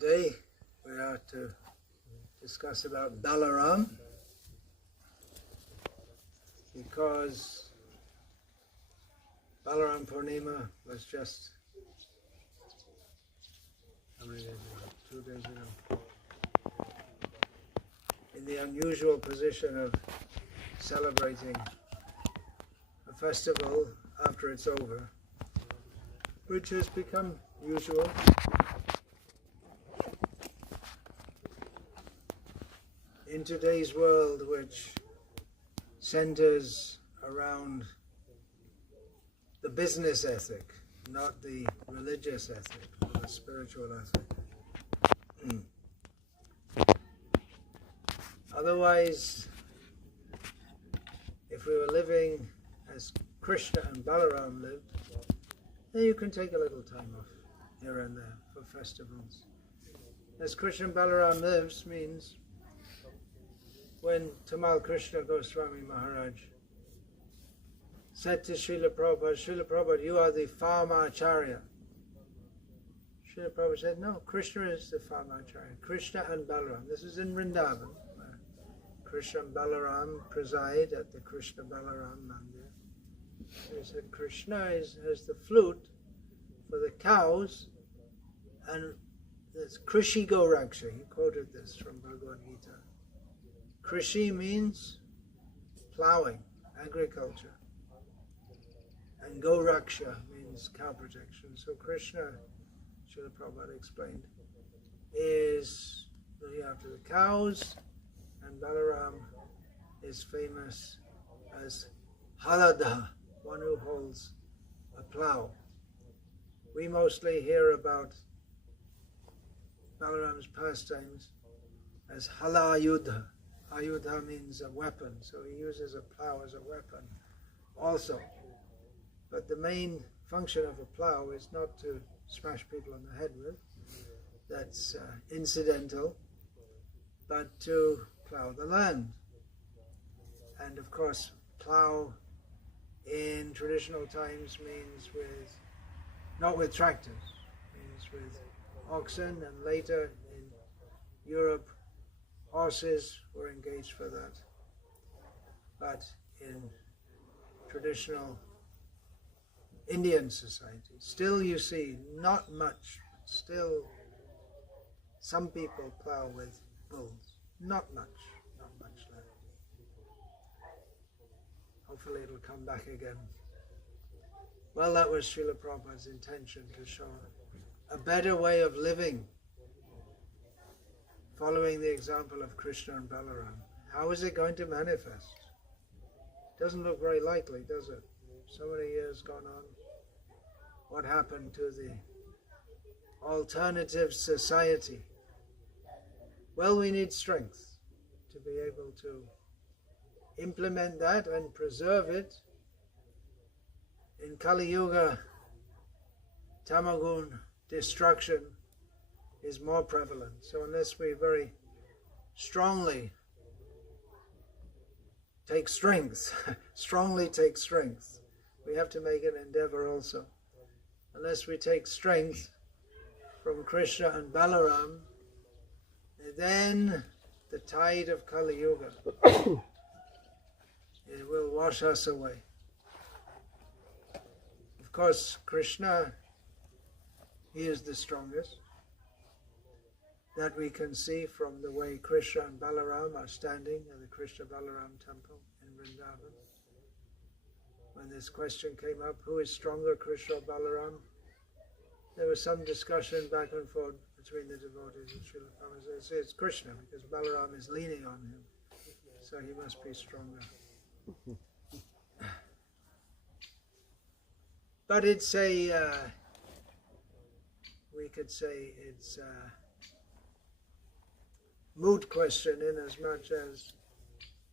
Today we are to discuss about Balarama, because Balarama Purnima was just, how many days ago? 2 days ago. In the unusual position of celebrating a festival after it's over, which has become usual. In today's world, which centers around the business ethic, not the religious ethic or the spiritual ethic. Otherwise, if we were living as Krishna and Balarama lived, then you can take a little time off here and there for festivals. As Krishna and Balarama lives means when Tamal Krishna Goswami Maharaj said to Srila Prabhupada, you are the Farmacharya. Srila Prabhupada said, no, Krishna is the Farmacharya. Krishna and Balarama. This is in Vrindavan, where Krishna and Balarama preside at the Krishna Balarama Mandir. He said, Krishna has the flute for the cows, and this Krishi Goraksha. He quoted this from Bhagavad Gita. Krishi means plowing, agriculture. And Goraksha means cow protection. So Krishna, Srila Prabhupada explained, is looking after the cows, and Balarama is famous as Haladha, one who holds a plow. We mostly hear about Balarama's pastimes as Halayudha. Ayudha means a weapon, so he uses a plow as a weapon also. But the main function of a plow is not to smash people on the head with, that's incidental, but to plow the land. And of course, plow in traditional times means not with tractors, means with oxen, and later in Europe, horses were engaged for that. But in traditional Indian society, still you see, not much, still some people plow with bulls. Not much left. Hopefully it'll come back again. Well, that was Srila Prabhupada's intention, to show a better way of living, following the example of Krishna and Balarama. How is it going to manifest? Doesn't look very likely, does it? So many years gone on. What happened to the alternative society? Well, we need strength to be able to implement that and preserve it. In Kali Yuga, Tamagun destruction is more prevalent. So unless we very strongly take strength, we have to make an endeavor also. Unless we take strength from Krishna and Balarama, then the tide of Kali Yuga, it will wash us away. Of course, Krishna, he is the strongest. That we can see from the way Krishna and Balarama are standing at the Krishna Balarama temple in Vrindavan. When this question came up, who is stronger, Krishna or Balarama? There was some discussion back and forth between the devotees and Srila Prabhupada. They say it's Krishna because Balarama is leaning on him, so he must be stronger. But it's we could say it's a moot question, in as much as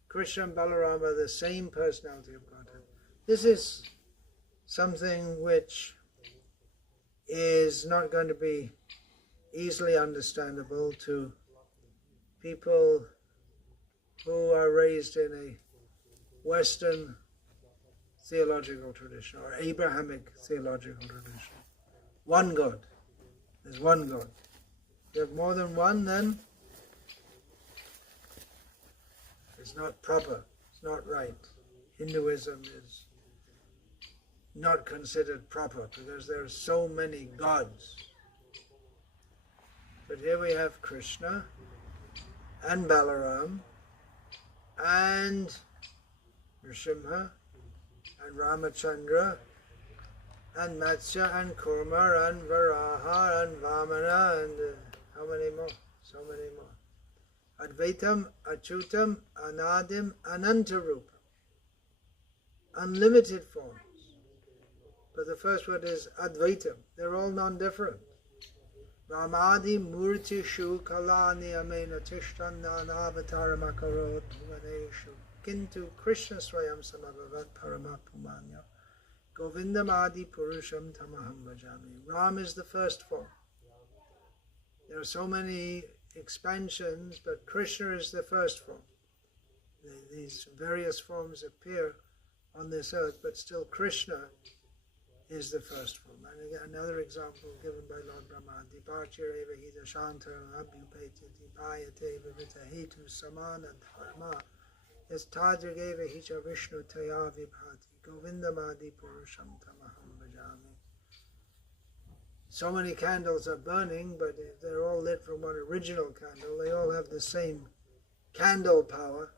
Krishna and Balarama are the same personality of Godhead. This is something which is not going to be easily understandable to people who are raised in a Western theological tradition or Abrahamic theological tradition. One God. There's one God. you have more than one, then it's not proper, it's not right. Hinduism is not considered proper because there are so many gods. But here we have Krishna and Balaram and Nrsimha and Ramachandra and Matsya and Kurma and Varaha and Vamana and how many more? So many more. Advaitam, Achyutam, Anadim, Anantarupam. Unlimited forms. But the first word is Advaitam. They're all non-different. Ramadi Murti Shu Kalani Amena Tishtandana Avataramakarot Vaneshu Kintu Krishna Swayam Samabhavat Paramapumanya Govindam Adi Purusham Tamaham Bhajami. Ram is the first form. There are so many expansions, but Krishna is the first form. These various forms appear on this earth, but still Krishna is the first form. And again, another example given by Lord Brahma, Dipachireva Hita Shanta Abhyupeti Dipayate Vivita Hetu Samana Dharma Yas Tadrageva Hicha Vishnu Taya Vibhati Govindamadi Purusham Tamaham Bhajami. So many candles are burning, but they're all lit from one original candle. They all have the same candle power,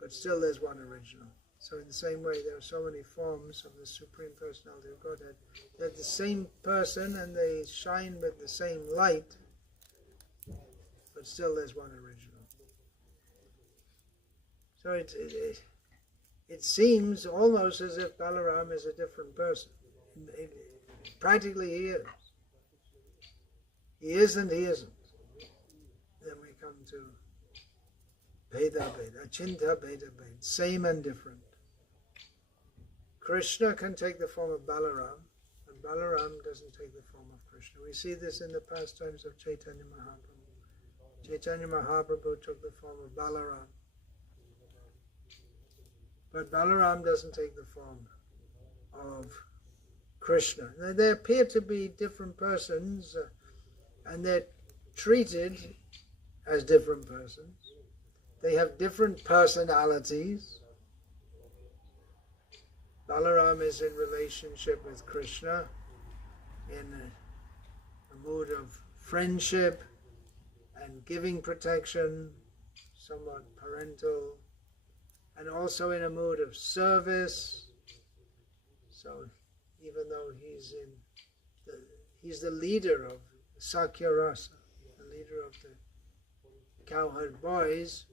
but still there's one original. So in the same way, there are so many forms of the Supreme Personality of Godhead. They're the same person and they shine with the same light, but still there's one original. So it seems almost as if Balaram is a different person. Practically he is. He is and he isn't. Then we come to Bheda Bheda, Achinta Bheda Bheda, same and different. Krishna can take the form of Balaram, and Balaram doesn't take the form of Krishna. We see this in the pastimes of Chaitanya Mahaprabhu. Chaitanya Mahaprabhu took the form of Balaram. But Balaram doesn't take the form of Krishna. Now, they appear to be different persons, and they're treated as different persons. They have different personalities. Balaram is in relationship with Krishna in a mood of friendship and giving protection, somewhat parental, and also in a mood of service. So even though he's the leader of Sakya Rasa, the leader of the cowherd boys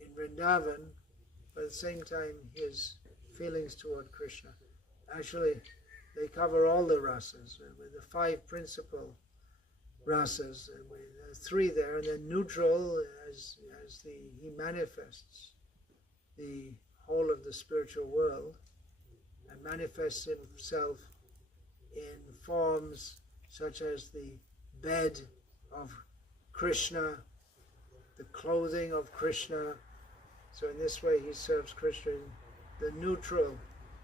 in Vrindavan, but at the same time his feelings toward Krishna. Actually, they cover all the rasas, with the 5 principal rasas. There are 3 there, and then neutral as he manifests the whole of the spiritual world, and manifests himself in forms such as the bed of Krishna, the clothing of Krishna. So in this way he serves Krishna in the neutral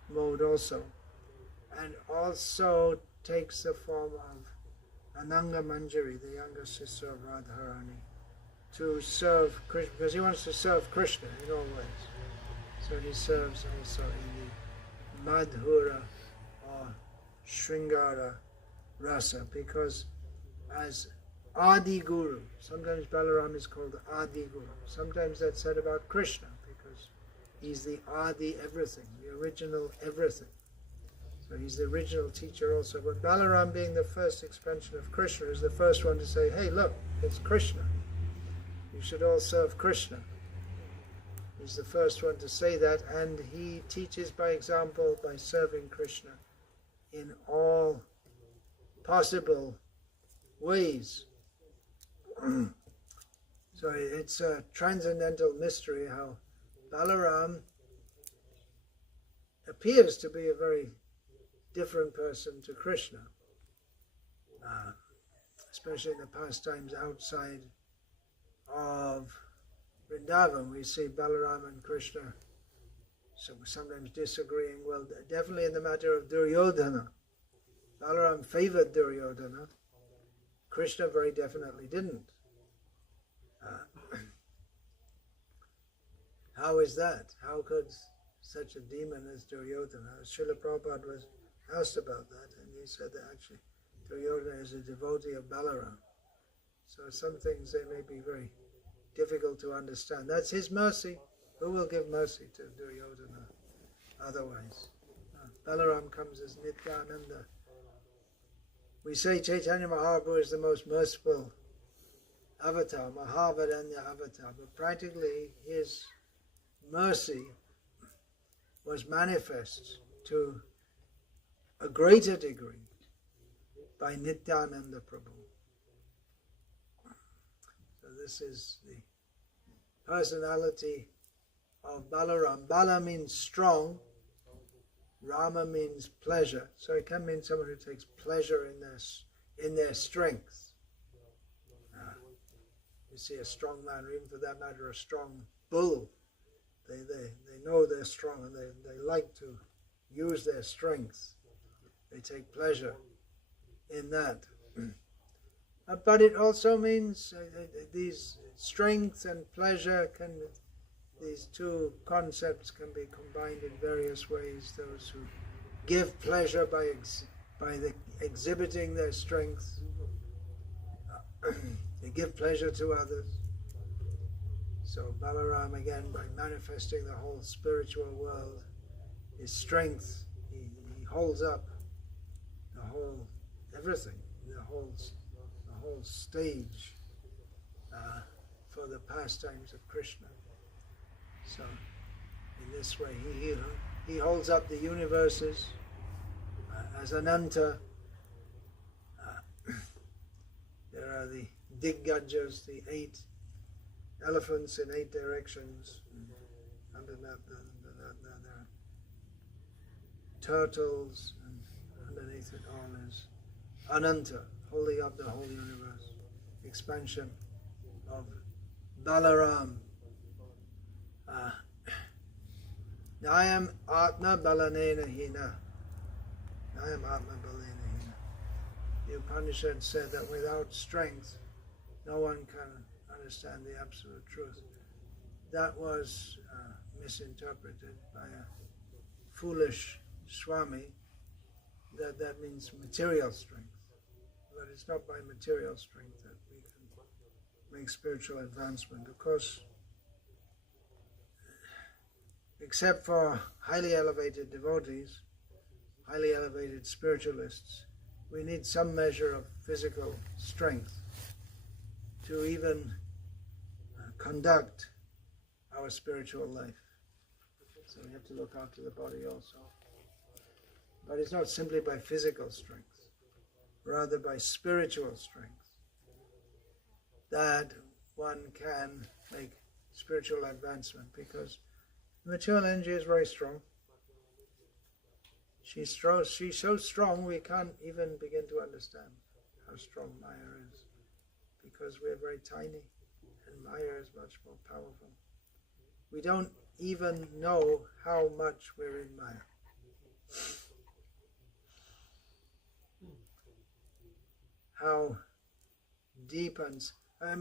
mode also, and also takes the form of Ananga Manjari, the younger sister of Radharani, to serve Krishna, because he wants to serve Krishna in all ways. So he serves also in the Madhura or Shringara Rasa, because as Adi Guru, sometimes Balaram is called Adi Guru, sometimes that's said about Krishna, because he's the Adi everything, the original everything. So he's the original teacher also. But Balaram, being the first expansion of Krishna, is the first one to say, hey, look, it's Krishna. You should all serve Krishna. He's the first one to say that, and he teaches by example by serving Krishna in all possible ways. So it's a transcendental mystery how Balaram appears to be a very different person to Krishna, especially in the pastimes outside of Vrindavan. We see Balaram and Krishna sometimes disagreeing. Well, definitely in the matter of Duryodhana. Balaram favored Duryodhana, Krishna very definitely didn't. How is that? How could such a demon as Duryodhana? Srila Prabhupada was asked about that, and he said that actually Duryodhana is a devotee of Balarama. So some things they may be very difficult to understand. That's his mercy. Who will give mercy to Duryodhana otherwise? Balaram comes as Nityananda. We say Chaitanya Mahaprabhu is the most merciful avatar, Mahavadanya avatar, but practically his mercy was manifest to a greater degree by Nityananda Prabhu. So this is the personality of Balaram. Bala means strong, Rama means pleasure, so it can mean someone who takes pleasure in their strength. You see a strong man, or even for that matter a strong bull, they know they're strong and they like to use their strength. They take pleasure in that. But it also means these strength and pleasure these two concepts can be combined in various ways. Those who give pleasure by exhibiting their strength, they give pleasure to others. So Balaram, again, by manifesting the whole spiritual world, his strength, he holds up the whole everything, the whole stage for the pastimes of Krishna. So, in this way, he holds up the universes as Ananta. There are the Diggajas, the 8 elephants in 8 directions. Under that, there are turtles, and underneath it all is Ananta, holding up the whole universe. Expansion of Balaram. Nayam Atma Balanena Hina. Nayam Atma Balanena Hina. The Upanishad said that without strength, no one can understand the absolute truth. That was misinterpreted by a foolish Swami, that means material strength. But it's not by material strength that we can make spiritual advancement. Of course, except for highly elevated devotees, highly elevated spiritualists, we need some measure of physical strength to even conduct our spiritual life. So we have to look after the body also. But it's not simply by physical strength, rather by spiritual strength, that one can make spiritual advancement, because the material energy is very strong. She's so strong we can't even begin to understand how strong Maya is, because we're very tiny and Maya is much more powerful. We don't even know how much we're in Maya. How deep and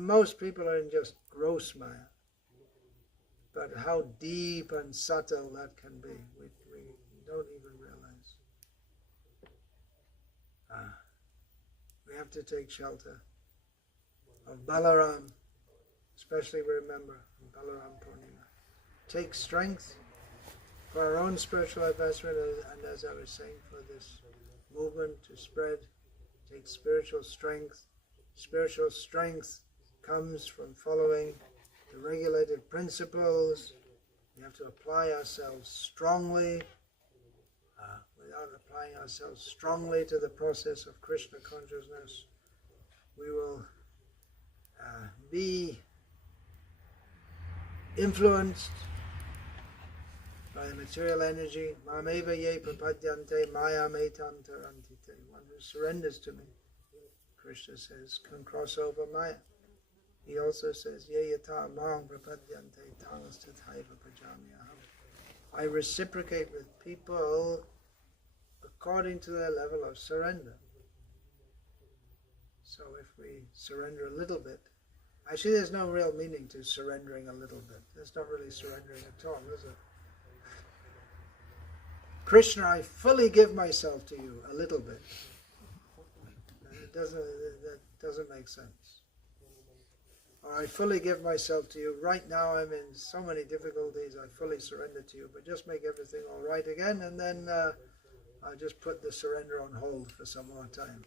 most people are in just gross Maya. But how deep and subtle that can be, we don't even realize. We have to take shelter of Balaram, especially we remember Balaram Purnima. Take strength for our own spiritual advancement, and as I was saying, for this movement to spread, take spiritual strength. Spiritual strength comes from following the regulated principles. We have to apply ourselves strongly. Without applying ourselves strongly to the process of Krishna consciousness, we will be influenced by the material energy. Mameva ye prapadyante mayam etam tarantite. One who surrenders to me, Krishna says, can cross over Maya. He also says, ye yata mang prapadyante tanastataiva pajamyaham. I reciprocate with people according to their level of surrender. So if we surrender a little bit, actually there's no real meaning to surrendering a little bit. That's not really surrendering at all, is it? Krishna, I fully give myself to you a little bit. That doesn't make sense. Or I fully give myself to you. Right now I'm in so many difficulties, I fully surrender to you, but just make everything all right again, and then I'll just put the surrender on hold for some more time.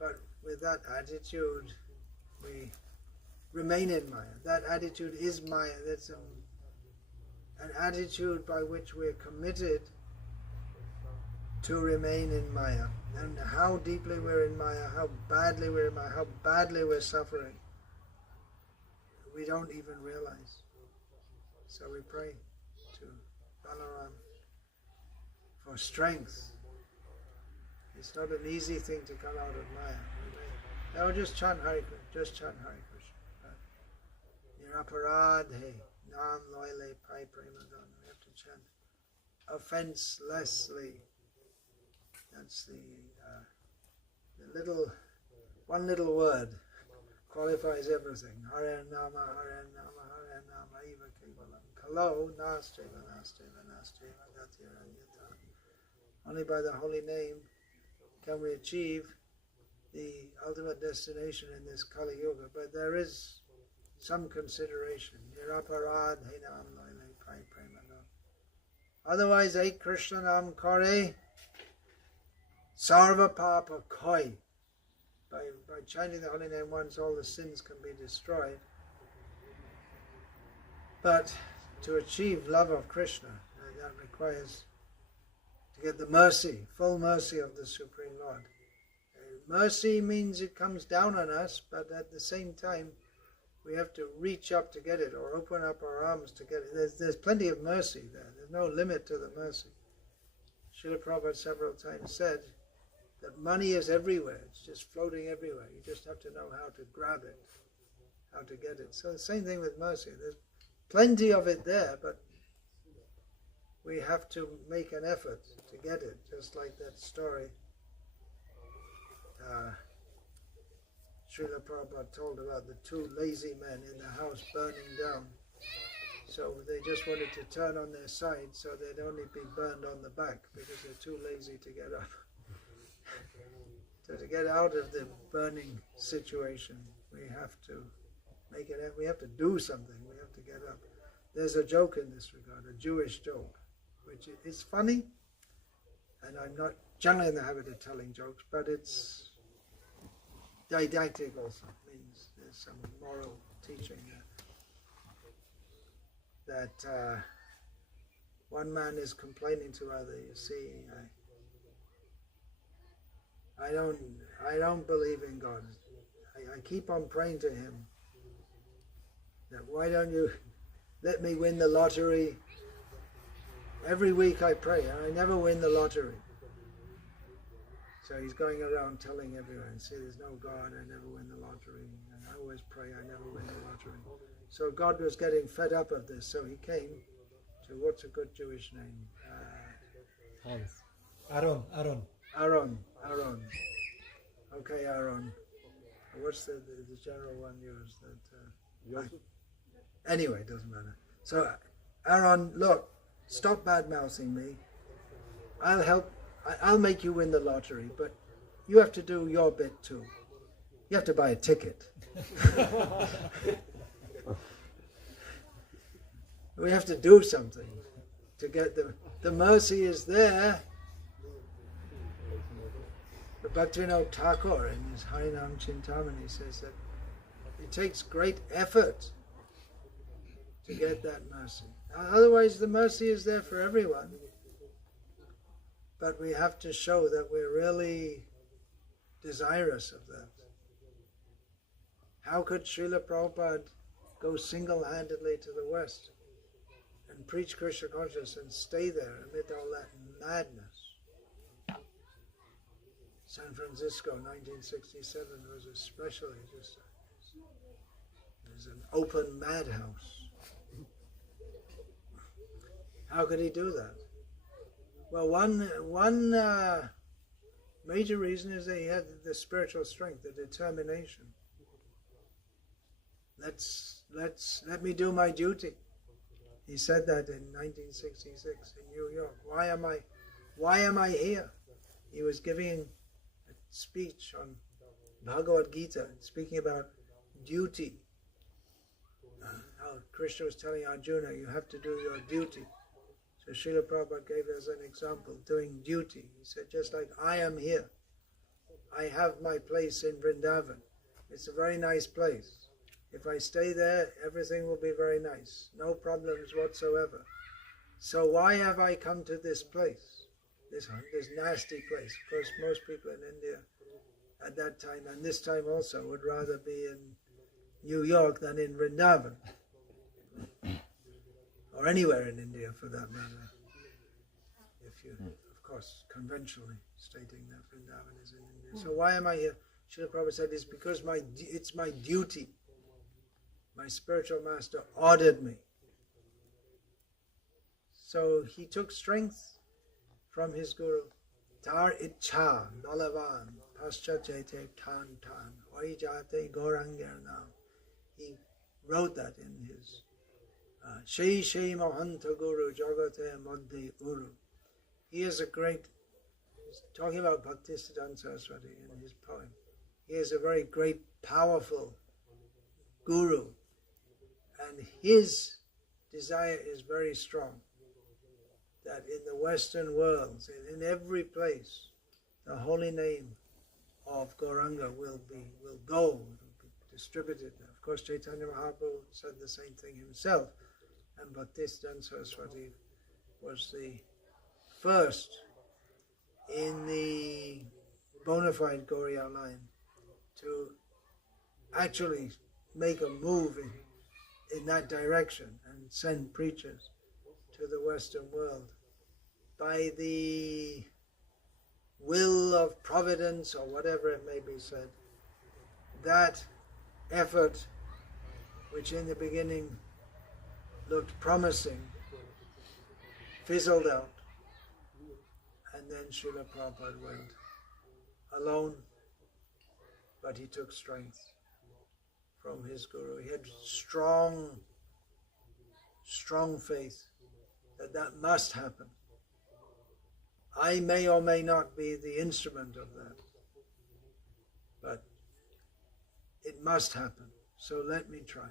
But with that attitude, we remain in Maya. That attitude is Maya. That's an attitude by which we're committed to remain in Maya. And how deeply we're in Maya, how badly we're in Maya, how badly we're suffering, we don't even realize. So we pray to Balarama for strength. It's not an easy thing to come out of Maya. No, just chant Hare Krishna. Just chant Hare Krishna. Niraparadhe Nam Loile Pai Premadana. We have to chant offenselessly. That's the one little word qualifies everything. Hare Nama, Hare Nama, Hare Nama, Eva Kevalam. Kalo, Nasteva, Nasteva, Nasteva, Gatiranyata. Only by the holy name can we achieve the ultimate destination in this Kali Yuga. But there is some consideration. Niraparad Hinam Loile Pai Premadana. Otherwise, Ek Krishna Nam Kare Sarva Papa Koi. By chanting the holy name once, all the sins can be destroyed. But to achieve love of Krishna, that requires to get the mercy, full mercy of the Supreme Lord. Mercy means it comes down on us, but at the same time, we have to reach up to get it, or open up our arms to get it. There's plenty of mercy there. There's no limit to the mercy. Srila Prabhupada several times said that money is everywhere. It's just floating everywhere. You just have to know how to grab it, how to get it. So the same thing with mercy. There's plenty of it there, but we have to make an effort to get it, just like that story Srila Prabhupada told about the two lazy men in the house burning down. So they just wanted to turn on their side so they'd only be burned on the back because they're too lazy to get up. So to get out of the burning situation, we have to make it. We have to do something. We have to get up. There's a joke in this regard, a Jewish joke, which is funny, and I'm not generally in the habit of telling jokes, but it's didactic also. It means there's some moral teaching there. That one man is complaining to other. You see, I don't believe in God. I keep on praying to Him that why don't you let me win the lottery? Every week I pray and I never win the lottery. So he's going around telling everyone, see, there's no God, I never win the lottery, and I always pray I never win the lottery. So God was getting fed up of this, so he came to, what's a good Jewish name? Aaron. Okay, Aaron. What's the general one used? Anyway, it doesn't matter. So, Aaron, look, stop bad-mouthing me. I'll make you win the lottery, but you have to do your bit too. You have to buy a ticket. We have to do something to get the mercy is there. But Bhaktivinoda Thakur in his Harinam Chintamani says that it takes great effort to get that mercy. Otherwise the mercy is there for everyone. But we have to show that we're really desirous of that. How could Srila Prabhupada go single-handedly to the West and preach Krishna consciousness and stay there amid all that madness? San Francisco, 1967, was especially just it was an open madhouse. How could he do that? Well, one major reason is that he had the spiritual strength, the determination. Let me do my duty. He said that in 1966 in New York. Why am I here? He was giving a speech on Bhagavad Gita, speaking about duty. How Krishna was telling Arjuna, you have to do your duty. So Srila Prabhupada gave us an example, doing duty. He said, just like I am here, I have my place in Vrindavan. It's a very nice place. If I stay there, everything will be very nice. No problems whatsoever. So why have I come to this place? This nasty place. Of course, most people in India at that time, and this time also, would rather be in New York than in Vrindavan. Or anywhere in India for that matter. If you, of course, conventionally stating that Vrindavan is in India. So why am I here? Srila Prabhupada said, it's because it's my duty. My spiritual master ordered me. So he took strength from his guru. Tar ichha balavan paschachete tan tan oijate goranger now. He wrote that in his Shei Shei Mahanta Guru Jagate Madhi Uru. He is a great, he's talking about Bhaktisiddhanta Saraswati in his poem. He is a very great, powerful guru. And his desire is very strong that in the Western world, in every place, the holy name of Gauranga will be distributed. Of course, Chaitanya Mahaprabhu said the same thing himself, and Bhaktisiddhanta Saraswati was the first in the bona fide Gauriya line to actually make a move in that direction and send preachers to the Western world by the will of providence or whatever it may be said. That effort, which in the beginning looked promising, fizzled out, and then Srila Prabhupada went alone, but he took strength from his guru. He had strong faith that must happen. I may or may not be the instrument of that, but it must happen, so let me try.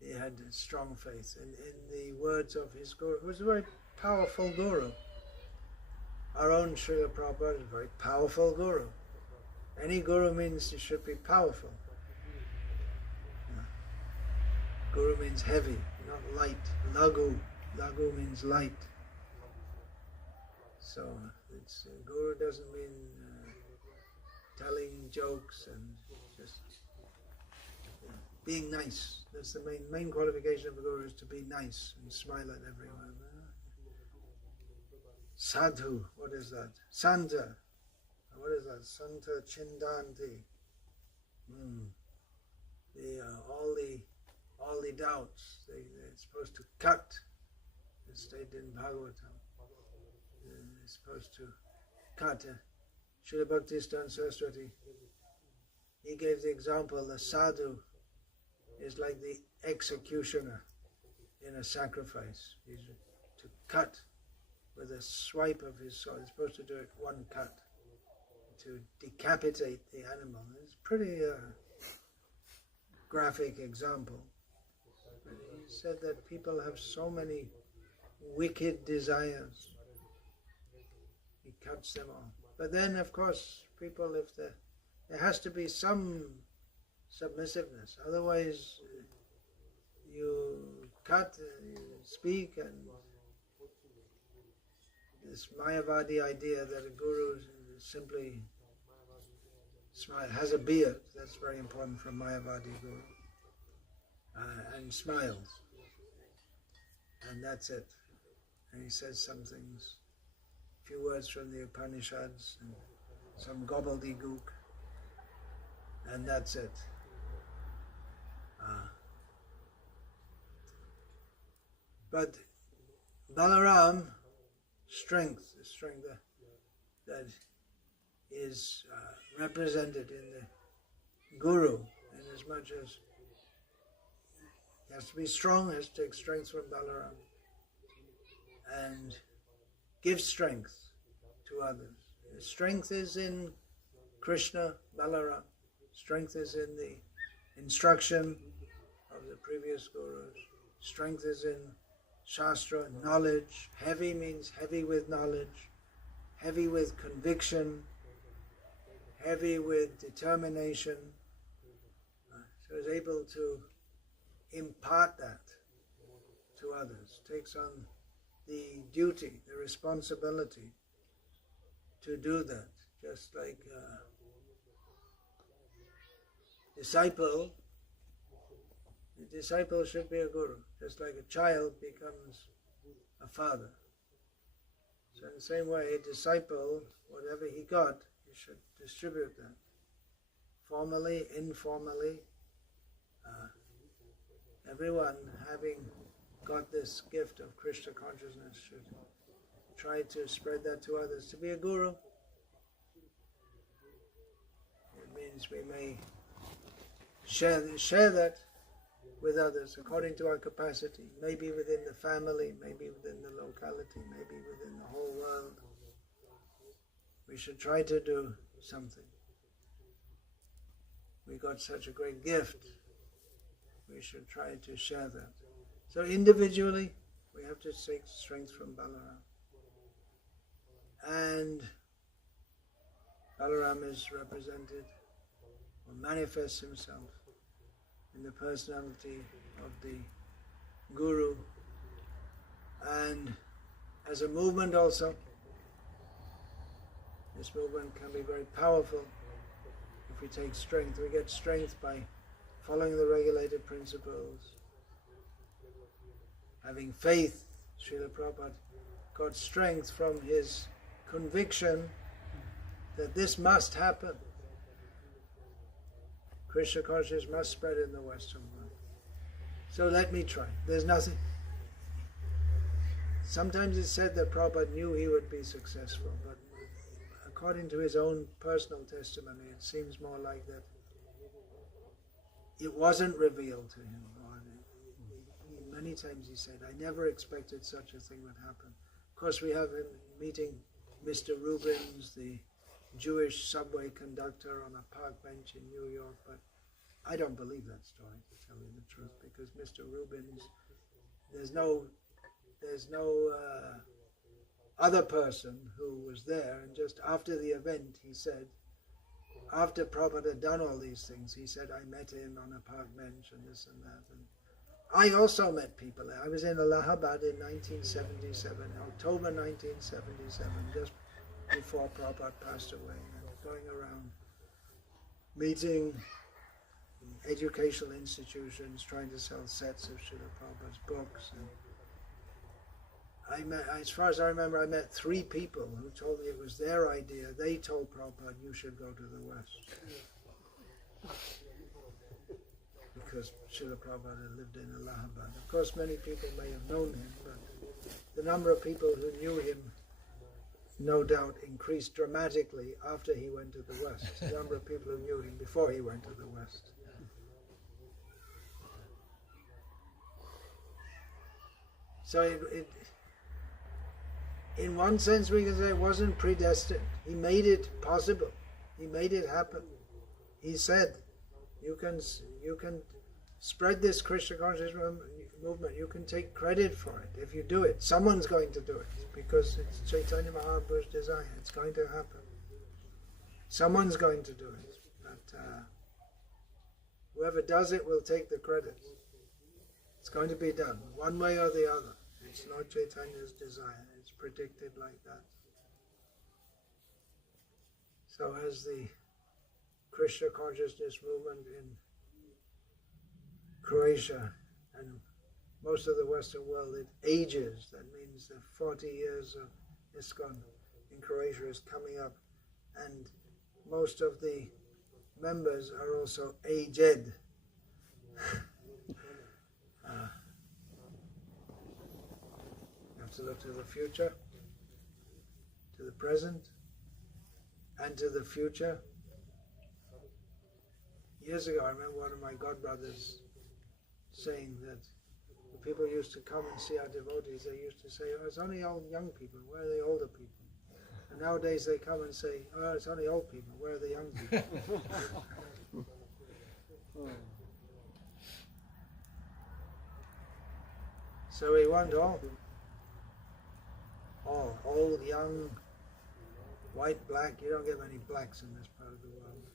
He had strong faith in the words of his guru, who was a very powerful guru. Our own Srila Prabhupada is a very powerful guru. Any guru means he should be powerful. Guru means heavy, not light. Lagu means light. So guru doesn't mean telling jokes and just being nice. That's the main qualification of a guru, is to be nice and smile at everyone. Sadhu, what is that? Santa, what is that? Santa Chindanti. All the doubts, they're supposed to cut. It's stated in Bhagavatam. They're supposed to cut. Srila Bhaktisiddhanta Saraswati, he gave the example, the sadhu is like the executioner in a sacrifice. He's to cut with a swipe of his sword. He's supposed to do it one cut, to decapitate the animal. It's a pretty graphic example. But he said that people have so many wicked desires. He cuts them off. But then, of course, people, if there has to be some submissiveness. Otherwise, you cut, you speak, and this Mayavadi idea that a guru simply has a beard, that's very important for a Mayavadi guru, and smiles, and that's it. And he says some things, a few words from the Upanishads, and some gobbledygook, and that's it. But Balaram, strength. that is represented in the Guru, in as much as he has to be strong, has to take strength from Balarama and give strength to others. His strength is in Krishna, Balarama. Strength is in the instruction of the previous Gurus. Strength is in Shastra, knowledge. Heavy means heavy with knowledge, heavy with conviction, heavy with determination. So is able to impart that to others, takes on the duty, the responsibility to do that. Just like a disciple, the disciple should be a guru, just like a child becomes a father. So in the same way, a disciple, whatever he got, he should distribute that. Formally, informally, everyone having got this gift of Krishna consciousness should try to spread that to others. To be a guru, it means we may share that with others according to our capacity, maybe within the family, maybe within the locality, maybe within the whole world. We should try to do something. We got such a great gift, we should try to share that. So individually, we have to take strength from Balarama. And Balarama is represented or manifests himself in the personality of the Guru, and as a movement also. This movement can be very powerful if we take strength. We get strength by following the regulated principles, having faith. Srila Prabhupada got strength from his conviction that this must happen. Krishna consciousness must spread in the Western world. So let me try. There's nothing. Sometimes it's said that Prabhupada knew he would be successful, but according to his own personal testimony, it seems more like that it wasn't revealed to him. Many times he said, I never expected such a thing would happen. Of course, we have him meeting Mr. Rubens, the Jewish subway conductor, on a park bench in New York, but I don't believe that story, to tell you the truth, because Mr. Rubens, there's no other person who was there, and just after the event, he said, after Prabhupada had done all these things, he said, I met him on a park bench and this and that. And I also met people there. I was in Allahabad in 1977, October 1977, just before Prabhupada passed away, and going around meeting educational institutions, trying to sell sets of Srila Prabhupada's books. And I met, as far as I remember, I met 3 people who told me it was their idea. They told Prabhupada, you should go to the West. Because Srila Prabhupada lived in Allahabad. Of course, many people may have known him, but the number of people who knew him, no doubt, increased dramatically after he went to the West. The number of people who knew him before he went to the West. So in one sense we can say it wasn't predestined. He made it possible. He made it happen. He said, you can spread this Krishna consciousness movement. You can take credit for it if you do it. Someone's going to do it because it's Chaitanya Mahaprabhu's desire. It's going to happen. Someone's going to do it. But whoever does it will take the credit. It's going to be done, one way or the other. It's Lord Chaitanya's desire. It's predicted like that. So as the Krishna consciousness movement in Croatia and most of the Western world, it ages. That means the 40 years of ISKCON in Croatia is coming up, and most of the members are also aged. You have to look to the future, to the present, and to the future. Years ago, I remember one of my godbrothers saying that the people used to come and see our devotees. They used to say, "Oh, it's only old young people. Where are the older people?" And nowadays they come and say, "Oh, it's only old people. Where are the young people?" So we want all old, young, white, black. You don't get many blacks in this part of the world.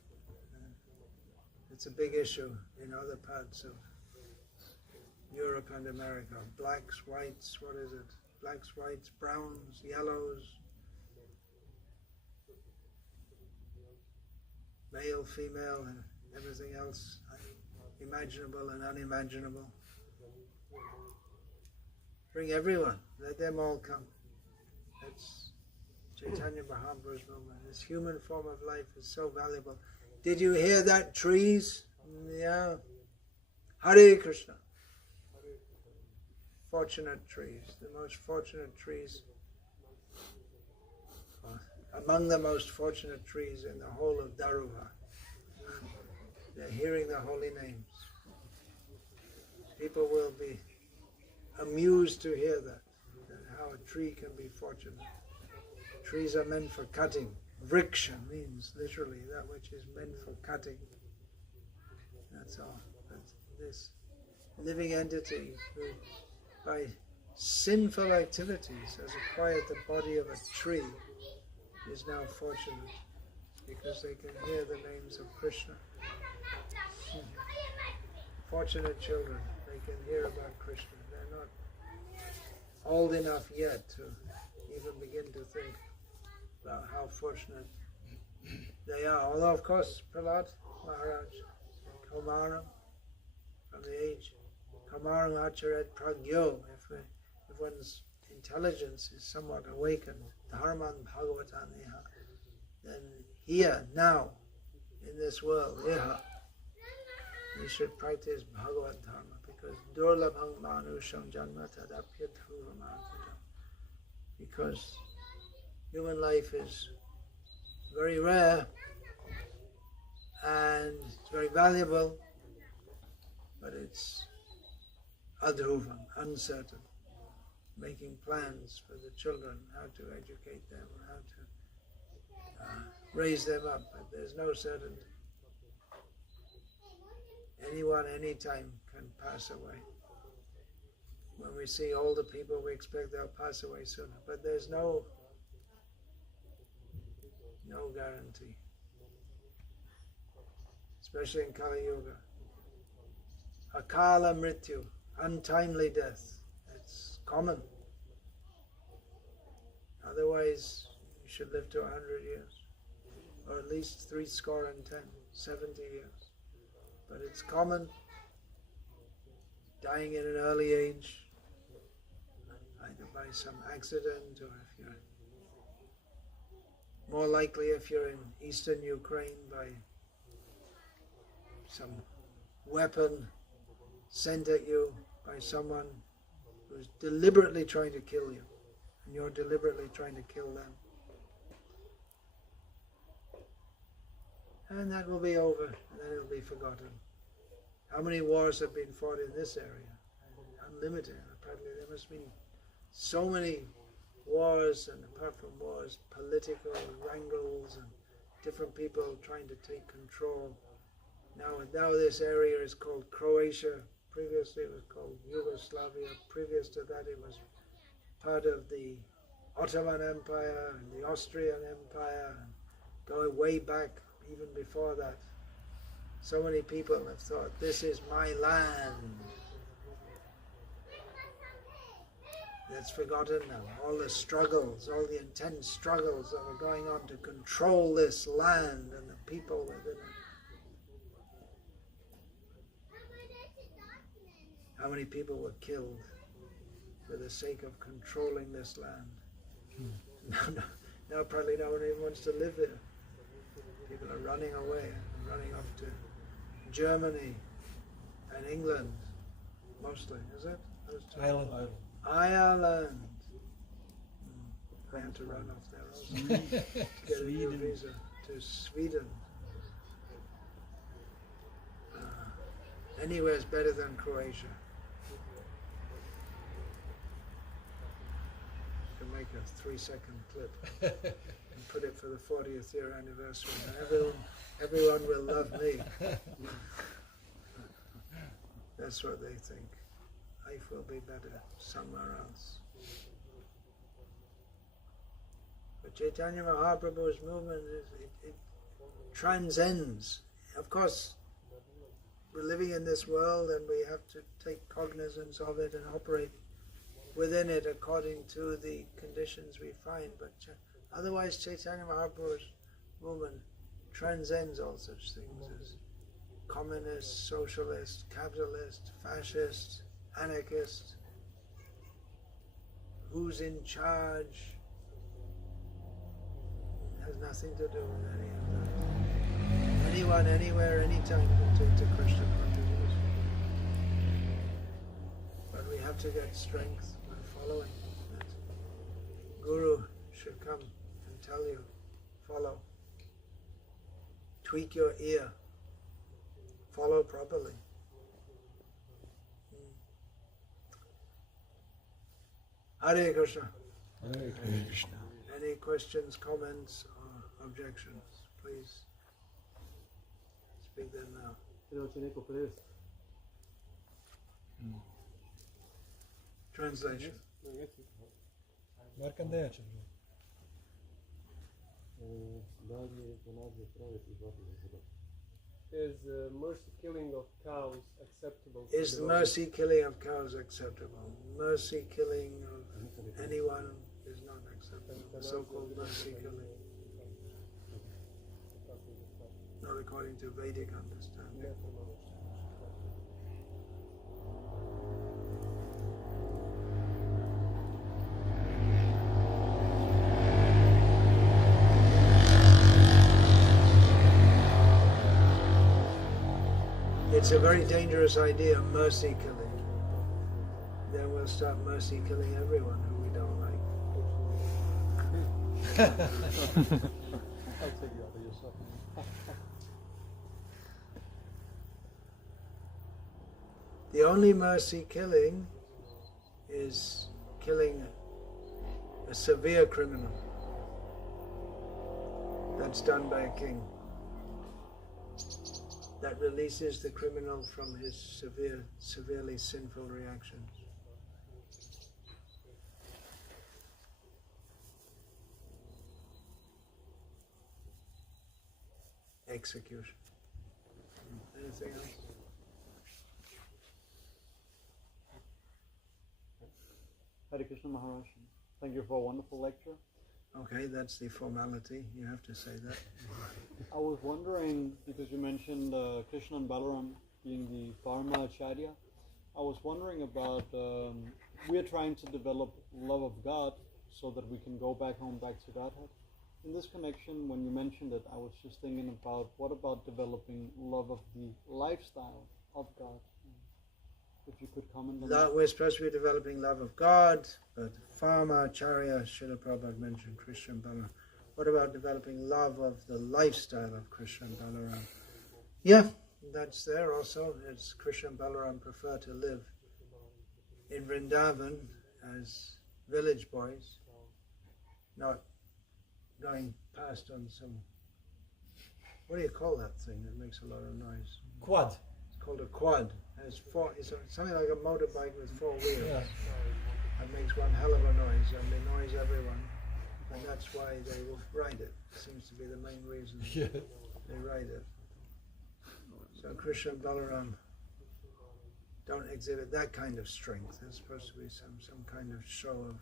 It's a big issue in other parts of Europe and America. Blacks, whites, what is it? Blacks, whites, browns, yellows, male, female, and everything else, imaginable and unimaginable. Bring everyone, let them all come. That's Chaitanya Mahaprabhu's movement. This human form of life is so valuable. Did you hear that, trees? Yeah. Hare Krishna. Fortunate trees, the most fortunate trees, among the most fortunate trees in the whole of Daruvar. They're hearing the holy names. People will be amused to hear that how a tree can be fortunate. Trees are meant for cutting. Vriksha means literally that which is meant for cutting. That's all. That's this living entity who, by sinful activities, has acquired the body of a tree, is now fortunate because they can hear the names of Krishna. Fortunate children, they can hear about Krishna. They're not old enough yet to even begin to think about how fortunate they are. Although, of course, Prahlad Maharaj, Kaumaram, from the age, Kaumaram Acharet Pragyo, if one's intelligence is somewhat awakened, Dharman Bhagavatan Iha, then here, now, in this world, Iha, we should practice Bhagavad Dharma, because Durlabhang Manusham Janma Tadapyathuramātidam, because human life is very rare and it's very valuable, but it's adhruvam, uncertain. Making plans for the children, how to educate them, how to raise them up, but there's no certainty. Anyone, anytime can pass away. When we see older people, we expect they'll pass away sooner, but there's no guarantee. Especially in Kali Yuga. Akala mrityu, untimely death. It's common. Otherwise, you should live to 100 years, or at least 70 years. But it's common, dying in an early age, either by some accident, or if you're more likely if you're in eastern Ukraine, by some weapon sent at you by someone who's deliberately trying to kill you, and you're deliberately trying to kill them. And that will be over, and then it'll be forgotten. How many wars have been fought in this area? Unlimited. Apparently there must be so many wars, and apart from wars, political wrangles and different people trying to take control. Now this area is called Croatia. Previously it was called Yugoslavia. Previous to that it was part of the Ottoman Empire and the Austrian Empire, and going way back even before that. So many people have thought, this is my land. That's forgotten now. All the struggles, all the intense struggles that were going on to control this land and the people within it. How many people were killed for the sake of controlling this land? Now probably no one even wants to live there. People are running away, running off to Germany and England, mostly, is it? Ireland. I have to run off there also. Get a new visa. to Sweden. Anywhere is better than Croatia. You can make a 3-second clip and put it for the 40th year anniversary, and everyone will love me. That's what they think. Life will be better somewhere else. But Chaitanya Mahaprabhu's movement, it transcends. Of course, we're living in this world and we have to take cognizance of it and operate within it according to the conditions we find. But otherwise, Chaitanya Mahaprabhu's movement transcends all such things as communist, socialist, capitalist, fascist, anarchist, who's in charge. It has nothing to do with any of that. Anyone, anywhere, anytime can take to Krishna consciousness. But we have to get strength by following that. Guru should come and tell you, follow. Tweak your ear. Follow properly. Hare Krishna. Hare Krishna. Any questions, comments, or objections? Please speak them now. Translation. Is mercy killing of cows acceptable? Is the mercy killing of cows acceptable? Mercy killing of anyone is not acceptable. The so-called mercy killing. Not according to Vedic understanding. It's a very dangerous idea, mercy killing. Then we'll start mercy killing everyone who we don't like. The only mercy killing is killing a severe criminal. That's done by a king. That releases the criminal from his severely sinful reactions. Execution. Anything else? Hare Krishna Maharaj. Thank you for a wonderful lecture. Okay, that's the formality. You have to say that. I was wondering, because you mentioned Krishna and Balaram being the Dharma Acharya, I was wondering about, we're trying to develop love of God so that we can go back home, back to Godhead. In this connection, when you mentioned it, I was just thinking about, what about developing love of the lifestyle of God? If you could comment on that. We're supposed to be developing love of God, but Dharma Acharya, Srila Prabhupada mentioned Krishna and Balaram. What about developing love of the lifestyle of Krishna and Balaram? Yeah, that's there also. As Krishna and Balaram prefer to live in Vrindavan as village boys, not going past on some, what do you call that thing that makes a lot of noise? Quad. It's called a quad. It's something like a motorbike with 4 wheels. Yeah. That makes one hell of a noise, and they annoys everyone. And that's why they will ride it. Seems to be the main reason they ride it. So Krishna and Balaram don't exhibit that kind of strength. There's supposed to be some kind of show of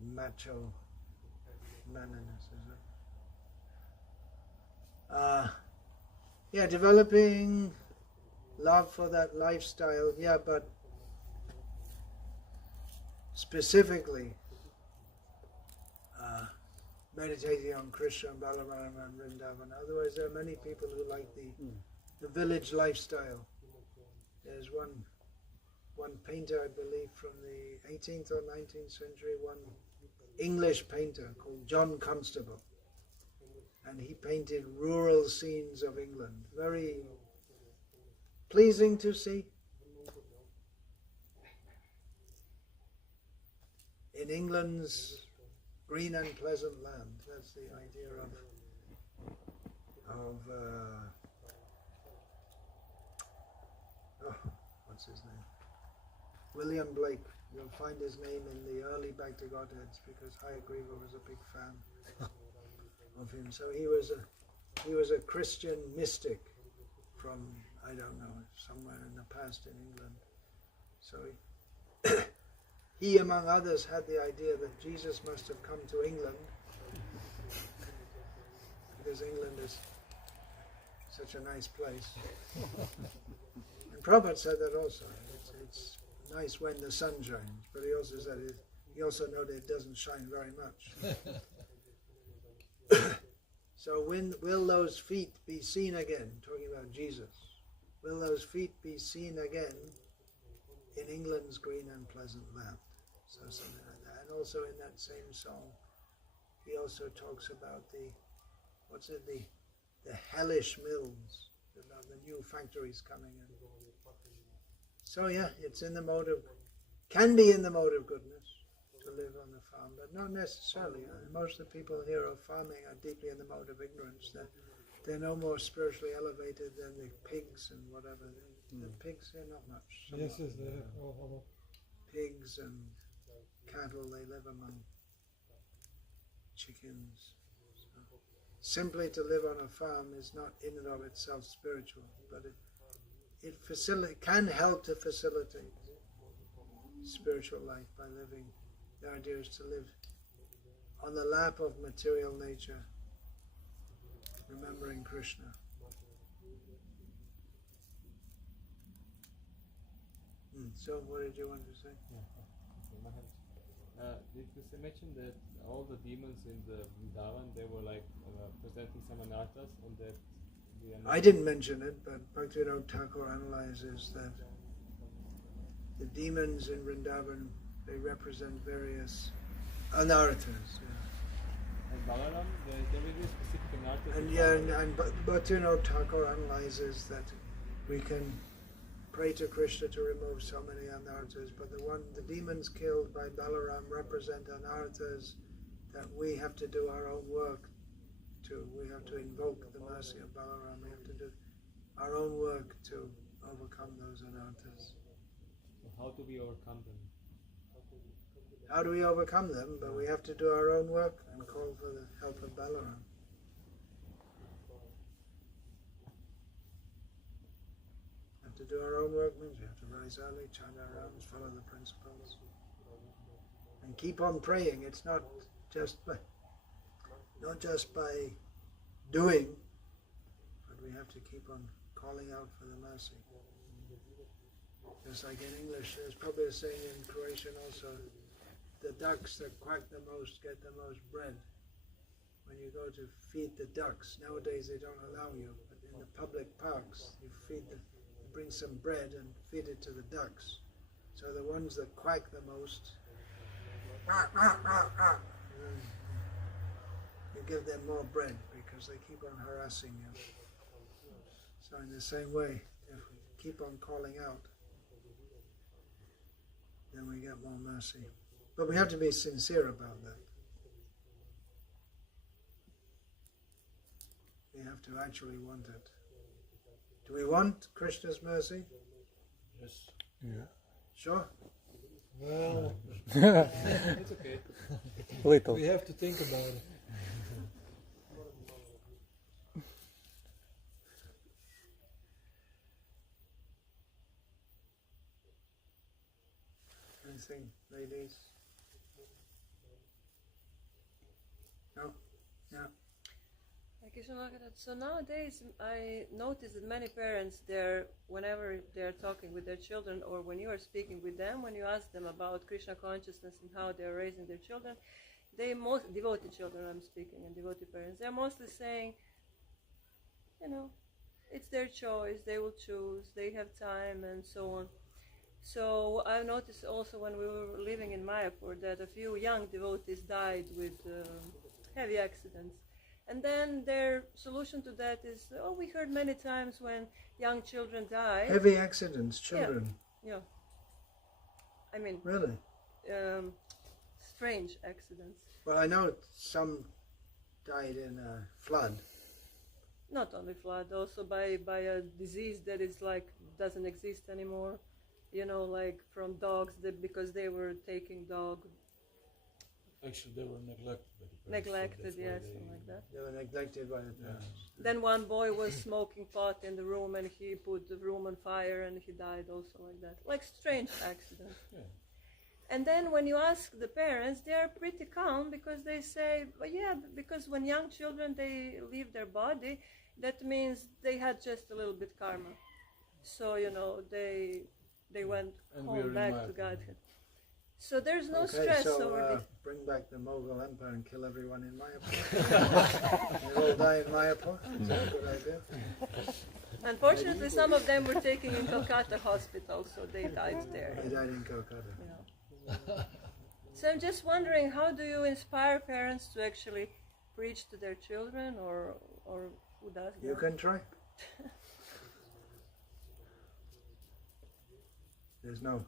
macho manliness, is it? Yeah, developing love for that lifestyle, yeah, but specifically meditating on Krishna and Balarama and Vrindavan. Otherwise, there are many people who like the village lifestyle. There's one painter, I believe, from the 18th or 19th century, one English painter called John Constable. and he painted rural scenes of England, very pleasing to see. In England's green and pleasant land, that's the idea of what's his name? William Blake. You'll find his name in the early Back to Godheads because Hayagriva was a big fan of him. So he was a Christian mystic from, I don't know, somewhere in the past in England. So he among others had the idea that Jesus must have come to England because England is such a nice place. And Prabhupada said that also. It's nice when the sun shines, but he also said he also noted it doesn't shine very much. So will those feet be seen again? Talking about Jesus. Will those feet be seen again in England's green and pleasant land? So something like that. And also in that same song, he also talks about the hellish mills, about the new factories coming in. So yeah, it's in the mode of, can be in the mode of goodness to live on the farm, but not necessarily. Most of the people here of farming are deeply in the mode of ignorance. They're no more spiritually elevated than the pigs and whatever. The pigs here, not much. Yes, is there. Pigs and cattle, they live among chickens. So, simply to live on a farm is not in and of itself spiritual, but it can help to facilitate spiritual life by living. The idea is to live on the lap of material nature, remembering Krishna. So what did you want to say? Did you mention that all the demons in the Vrindavan, they were like presenting some anarthas, and that I didn't mention it, but Bhaktivinoda Thakur analyzes that the demons in Vrindavan, they represent various anarthas. Yeah. And Balarama, there will be specific anarthas. And Bhaktivinoda Thakur analyzes that we can pray to Krishna to remove so many anarthas, but the demons killed by Balaram represent anarthas that we have to do our own work to. We have to invoke the mercy of Balaram. We have to do our own work to overcome those anarthas. So how do we overcome them? How do we overcome them? But we have to do our own work and call for the help of Balaram. To do our own work means we have to rise early, chant our rounds, follow the principles, and keep on praying. It's not just by doing, but we have to keep on calling out for the mercy. Just like in English, there's probably a saying in Croatian also: the ducks that quack the most get the most bread. When you go to feed the ducks, nowadays they don't allow you, but in the public parks, you bring some bread and feed it to the ducks. So the ones that quack the most, you give them more bread because they keep on harassing you. So in the same way, if we keep on calling out, then we get more mercy. But we have to be sincere about that. We have to actually want it. Do we want Krishna's mercy? Yes. Yeah. Sure? Well, It's okay. Little. We have to think about it. Anything, ladies? No? Yeah. So nowadays I notice that many parents, whenever they're talking with their children, or when you are speaking with them, when you ask them about Krishna consciousness and how they're raising their children, devotee children I'm speaking, and devotee parents, they're mostly saying, it's their choice, they will choose, they have time, and so on. So I've noticed also when we were living in Mayapur that a few young devotees died with heavy accidents. And then their solution to that is, oh, we heard many times when young children die. Heavy accidents, children. Yeah. I mean, Really? strange accidents. Well, I know some died in a flood. Not only flood, also by a disease that is like doesn't exist anymore. You know, like from dogs, because they were taking dog. Actually, they were neglected by the parents. Neglected, yes, something like that. They were neglected by the parents. Then one boy was smoking pot in the room and he put the room on fire and he died also like that. Like strange accidents. Yeah. And then when you ask the parents, they are pretty calm because they say, well, yeah, because when young children, they leave their body, that means they had just a little bit karma. So, you know, they went home back to Godhead. So there's no stress over bring back the Mughal Empire and kill everyone in Mayapur. They all die in Mayapur. Is that a good idea? Unfortunately, some of them were taken in Kolkata hospital, so they died there. They died in Kolkata. Yeah. So I'm just wondering, how do you inspire parents to actually preach to their children, or who does that? You can try. There's no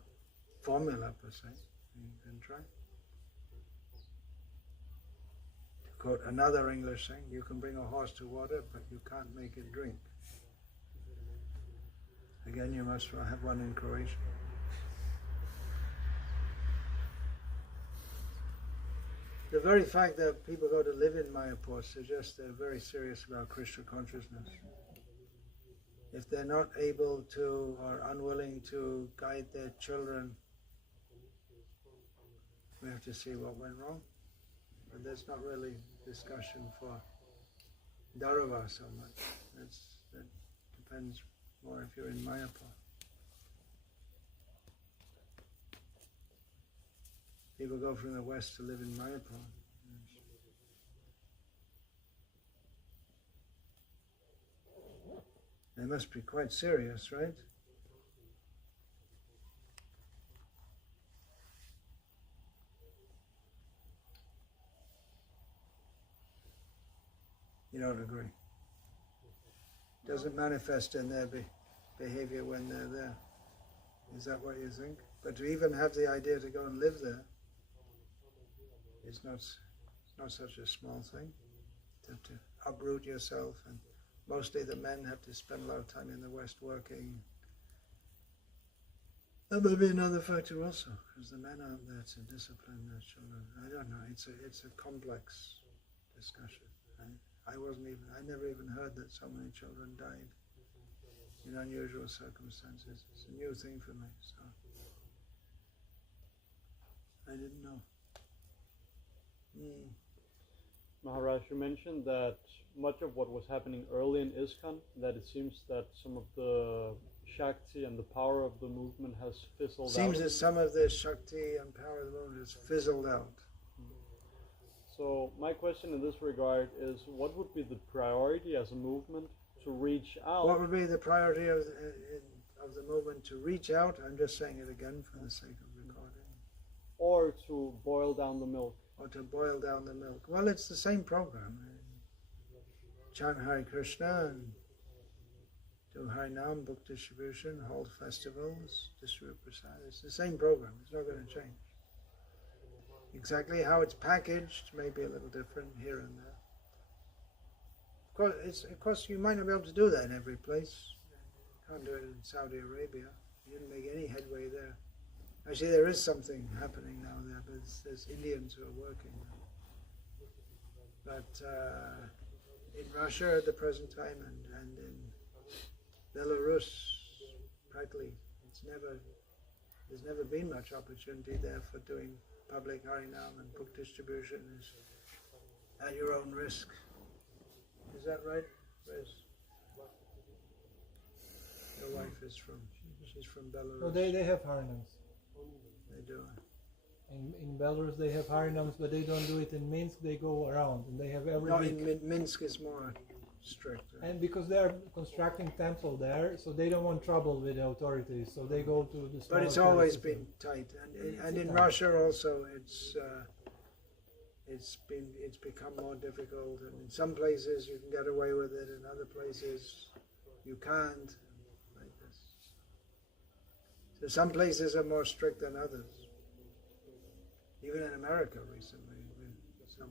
formula per se. You can try. To quote another English saying, you can bring a horse to water, but you can't make it drink. Again, you must have one in Croatia. The very fact that people go to live in Mayapur suggests they're very serious about Krishna consciousness. If they're not able to or unwilling to guide their children, we have to see what went wrong. But that's not really discussion for Daruvar so much. That depends more if you're in Mayapur. People go from the West to live in Mayapur. They must be quite serious, right? You don't agree? Doesn't manifest in their behavior when they're there. Is that what you think? But to even have the idea to go and live there is not such a small thing. To uproot yourself, and mostly the men have to spend a lot of time in the West working. That may be another factor also, because the men aren't there to discipline their children. I don't know. It's a complex discussion. I never even heard that so many children died in unusual circumstances. It's a new thing for me, so I didn't know. Maharaj, you mentioned that much of what was happening early in ISKCON, that it seems that some of the Shakti and the power of the movement has fizzled out. Seems that some of the Shakti and power of the movement has fizzled out. So my question in this regard is, what would be the priority as a movement to reach out? What would be the priority of the movement to reach out? I'm just saying it again for the sake of recording. Or to boil down the milk? Or to boil down the milk. Well, it's the same program. Chant Hare Krishna and do Harinam, book distribution, hold festivals, distribute prasad. It's the same program. It's not going to change. Exactly how it's packaged may be a little different here and there. Of course, you might not be able to do that in every place. You can't do it in Saudi Arabia. You didn't make any headway there. Actually, there is something happening now there, but there's Indians who are working now. But in Russia at the present time and in Belarus, practically, there's never been much opportunity there for doing public Harinam and book distribution is at your own risk. Is that right, Liz? Your wife is she's from Belarus. No, they have Harinams. They do. In Belarus they have Harinams, but they don't do it in Minsk. They go around and they have every No, week. in Minsk is more strict. Right? And because they are constructing temple there, so they don't want trouble with the authorities, so they go to the. But it's always been tight, and in Russia also it's become more difficult, and in some places you can get away with it, in other places you can't, like this. So some places are more strict than others. Even in America recently, some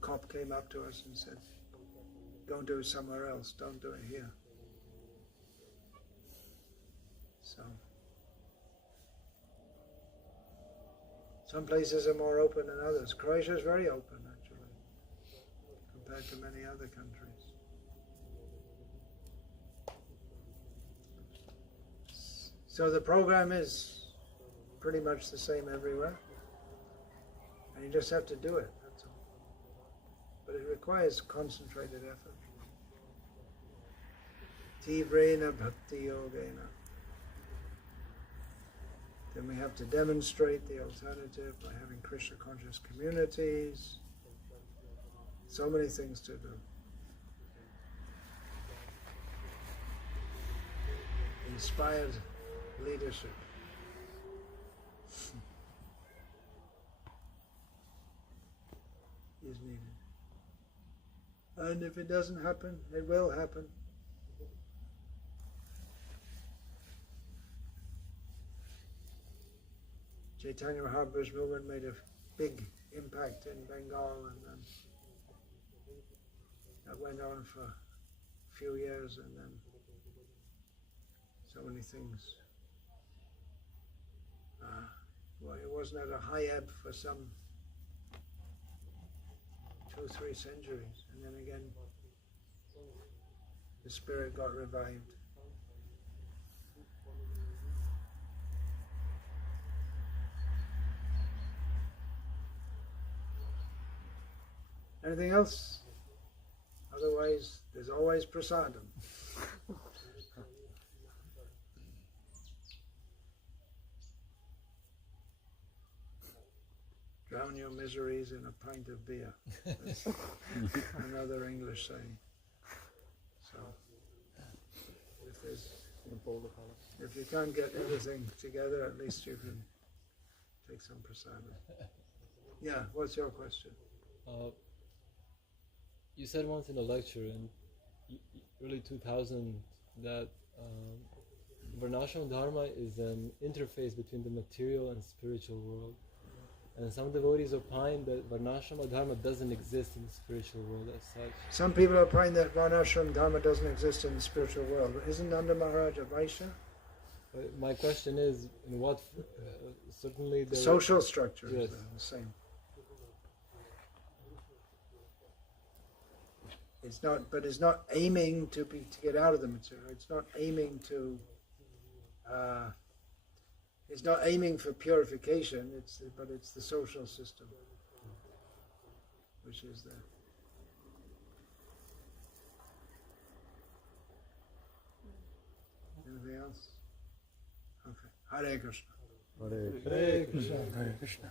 cop came up to us and said, "Don't do it somewhere else, don't do it here." So some places are more open than others. Croatia is very open, actually, compared to many other countries. So the program is pretty much the same everywhere, and you just have to do it, that's all. But it requires concentrated effort. Tivrena Bhakti Yogena. Then we have to demonstrate the alternative by having Krishna conscious communities. So many things to do. Inspired leadership. Is needed. And if it doesn't happen, it will happen. Chaitanya Mahaprabhu's movement made a big impact in Bengal, and then that went on for a few years, and then so many things. Well, it wasn't at a high ebb for some 2-3 centuries, and then again the spirit got revived. Anything else? Otherwise, there's always prasadam. Drown your miseries in a pint of beer. That's another English saying. So, if you can't get everything together, at least you can take some prasadam. Yeah, what's your question? You said once in a lecture in early 2000 that Varnashram Dharma is an interface between the material and spiritual world. And some devotees opine that Varnashram Dharma doesn't exist in the spiritual world as such. Some people opine that Varnashram Dharma doesn't exist in the spiritual world. But isn't Nanda Maharaj a Vaishya? But my question is, in what certainly the social structure yes. is the same. It's not, but it's not aiming to get out of the material. It's not aiming to. It's not aiming for purification. But it's the social system, which is there. Anything else? Okay. Hare Krishna. Hare Krishna. Hare Krishna.